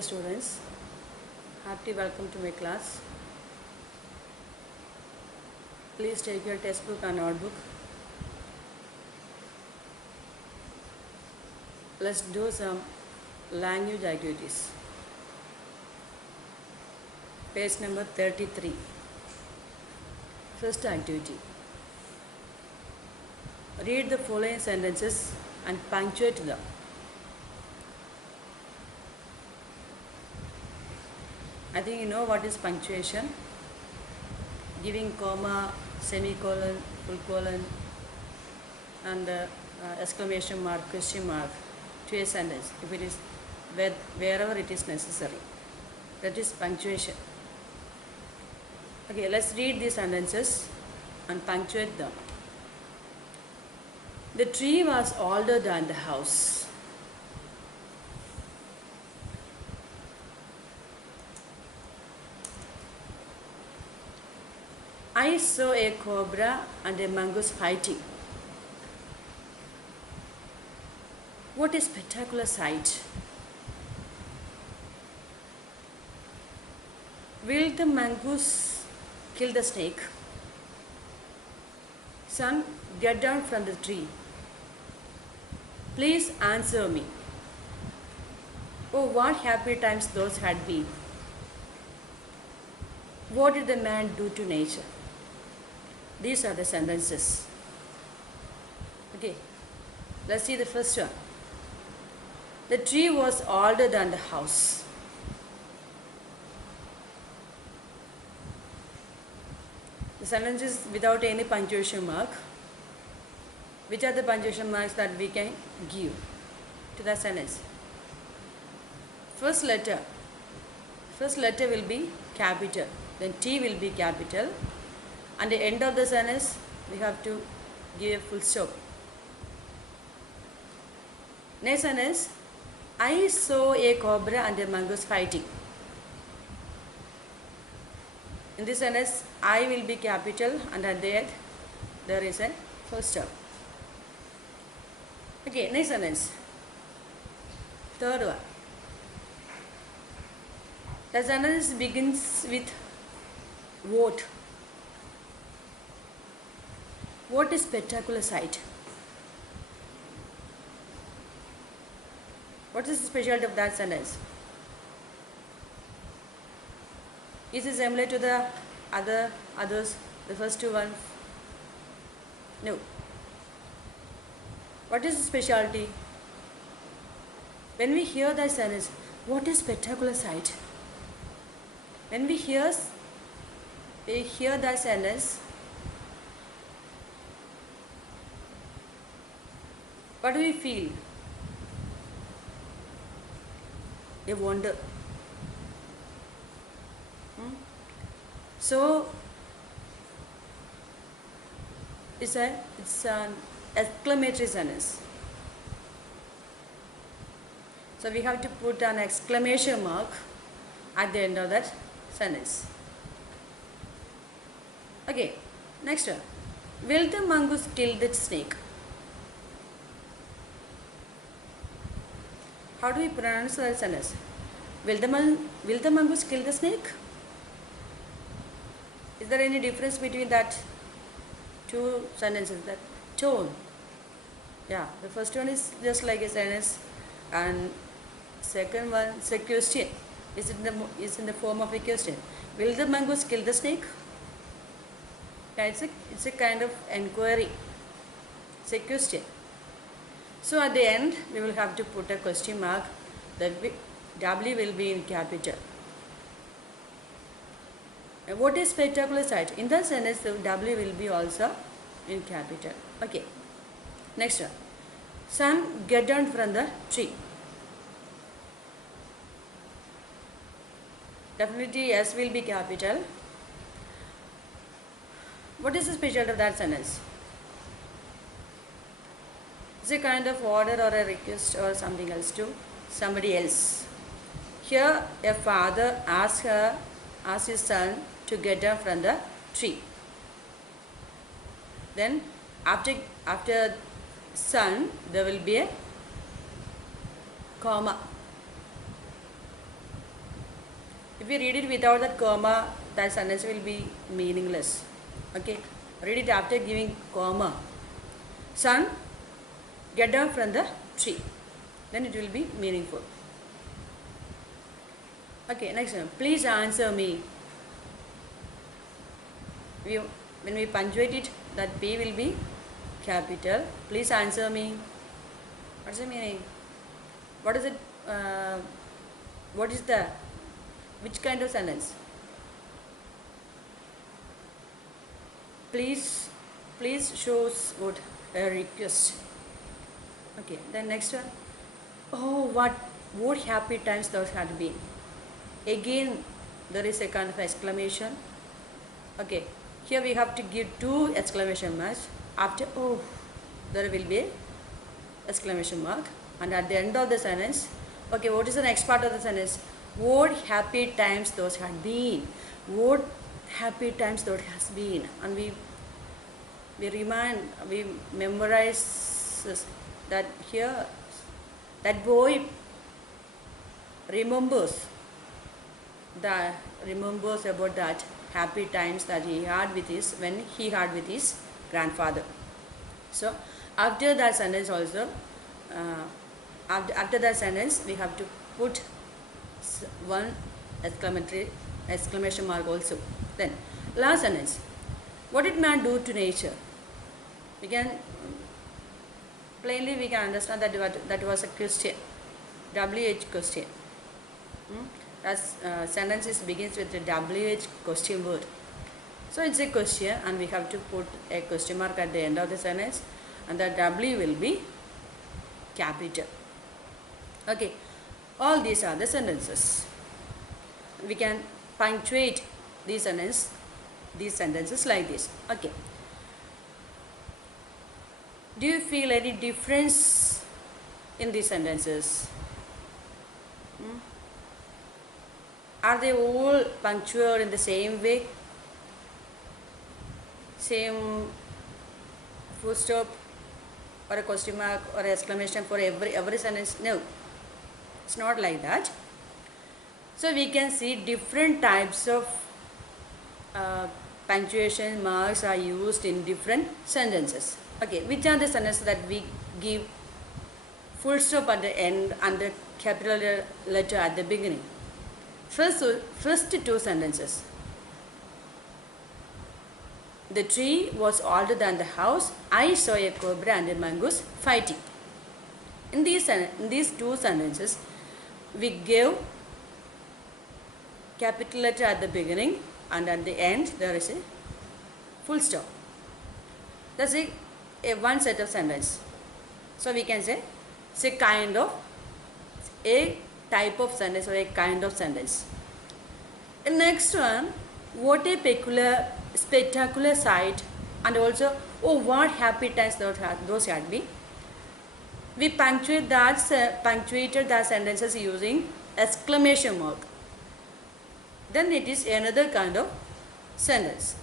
Dear students, hearty welcome to my class. Please take your textbook and notebook. Let's do some language activities. Page number 33. First activity. Read the following sentences and punctuate them. I think you know what is punctuation. Giving comma, semicolon, full colon and exclamation mark, question mark to a sentence if it is wherever it is necessary. That is punctuation. Okay, let's read these sentences and punctuate them. The tree was older than the house. I saw a cobra and a mongoose fighting. What a spectacular sight! Will the mongoose kill the snake? Son, get down from the tree. Please answer me. Oh, what happy times those had been. What did the man do to nature? These are the sentences. Okay, let's see the first one. The tree was older than the house. The sentence is without any punctuation mark. Which are the punctuation marks that we can give to the sentence? First letter will be capital, then T will be capital, and the end of the sentence we have to give a full stop. Next sentence, I saw a cobra and a mongoose fighting. In this sentence, I will be capital and at the end there is a full stop. Okay, next sentence. Third one. The sentence begins with what? What is spectacular sight? What is the specialty of that sentence? Is it similar to the others, the first two ones? No. What is the specialty? When we hear that sentence, what is spectacular sight? When we hear that sentence, what do we feel? A wonder. So it's an exclamatory sentence. So we have to put an exclamation mark at the end of that sentence. Okay, next one. Will the mongoose kill the snake? How do we pronounce that sentence? Will the mongoose kill the snake? Is there any difference between that two sentences? That tone. Yeah, the first one is just like a sentence, and second one is a question. Is in the form of a question. Will the mongoose kill the snake? Yeah, it's a kind of enquiry. It's a question. So at the end, we will have to put a question mark. The W will be in capital. And what is spectacular sight? In that sentence, the W will be also in capital. Okay. Next one. Son, get down from the tree. Definitely S will be capital. What is the specialty of that sentence? It's a kind of order or a request or something else to somebody else. Here, a father asks his son to get down from the tree. Then, after son, there will be a comma. If we read it without that comma, that sentence will be meaningless. Okay, read it after giving comma. Son, get down from the tree. Then it will be meaningful. Okay, next one. Please answer me. When we punctuate it, that P will be capital. Please answer me. What's the meaning? What is it? What is the? Which kind of sentence? Please shows what a request. Okay, then next one. Oh, what happy times those had been. Again, there is a kind of exclamation. Okay, here we have to give 2 exclamation marks. After oh, there will be exclamation mark, and at the end of the sentence, okay, what is the next part of the sentence? What happy times those had been. What happy times those has been, and we memorize that here that boy remembers about that happy times that he had with his grandfather. So after that sentence also, after that sentence we have to put 1 exclamation mark also. Then last sentence, what did man do to nature? We can plainly understand that was a question, WH question. That sentence begins with the WH question word. So it's a question, and we have to put a question mark at the end of the sentence, and the W will be capital. Okay, all these are the sentences. We can punctuate these sentences like this. Okay. Do you feel any difference in these sentences? Are they all punctuated in the same way? Same full stop or a question mark or exclamation for every sentence? No, it's not like that. So we can see different types of punctuation marks are used in different sentences. Okay, which are the sentences that we give full stop at the end and the capital letter at the beginning? First 2 sentences. The tree was older than the house. I saw a cobra and a mongoose fighting. In these 2 sentences, we give capital letter at the beginning, and at the end there is a full stop. That's a one set of sentence. So we can say it's a kind of a type of sentence or a kind of sentence. The next one, what a peculiar spectacular sight, and also oh what happy times those had been. We punctuated that sentences using exclamation mark. Then it is another kind of sentence.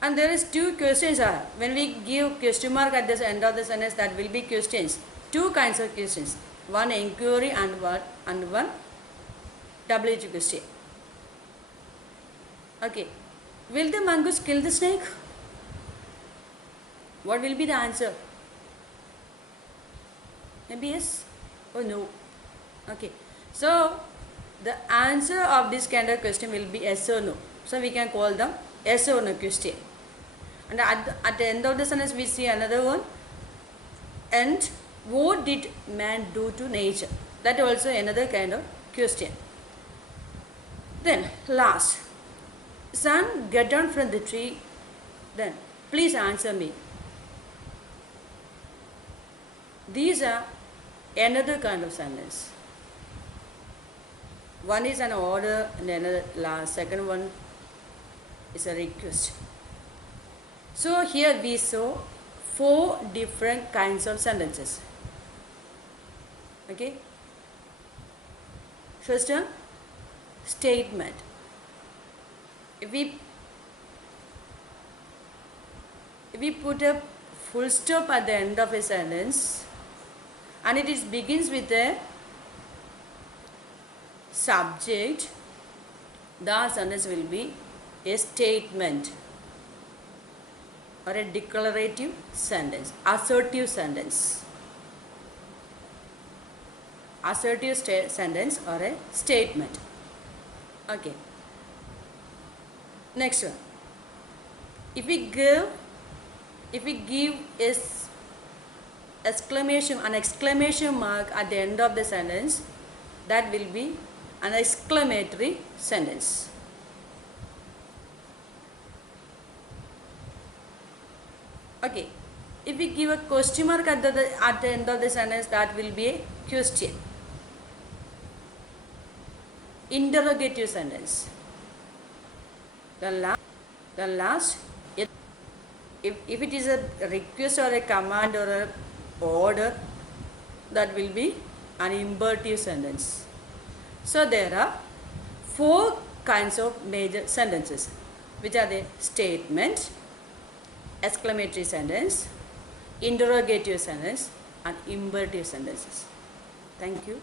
And there is 2 questions are. When we give question mark at the end of the sentence, that will be questions. 2 kinds of questions. One inquiry and one WH question. Okay. Will the mongoose kill the snake? What will be the answer? Maybe yes or no. Okay. So the answer of this kind of question will be yes or no. So we can call them yes or no question. And at the end of the sentence we see another one. And what did man do to nature? That also another kind of question. Then last, son, get down from the tree. Then please answer me. These are another kind of sentence. One is an order and another second one is a request. So here we saw 4 different kinds of sentences. Okay. First one, statement. If we put a full stop at the end of a sentence and it begins with a subject, the sentence will be a statement or a declarative sentence, assertive sentence. Assertive sentence or a statement. Okay. Next one. If we give an exclamation mark at the end of the sentence, that will be an exclamatory sentence. Okay. If we give a question mark at the end of the sentence, that will be a question. Interrogative sentence. The last, if it is a request or a command or a order, that will be an imperative sentence. So there are 4 kinds of major sentences, which are the statement, exclamatory sentence, interrogative sentence, and imperative sentences. Thank you.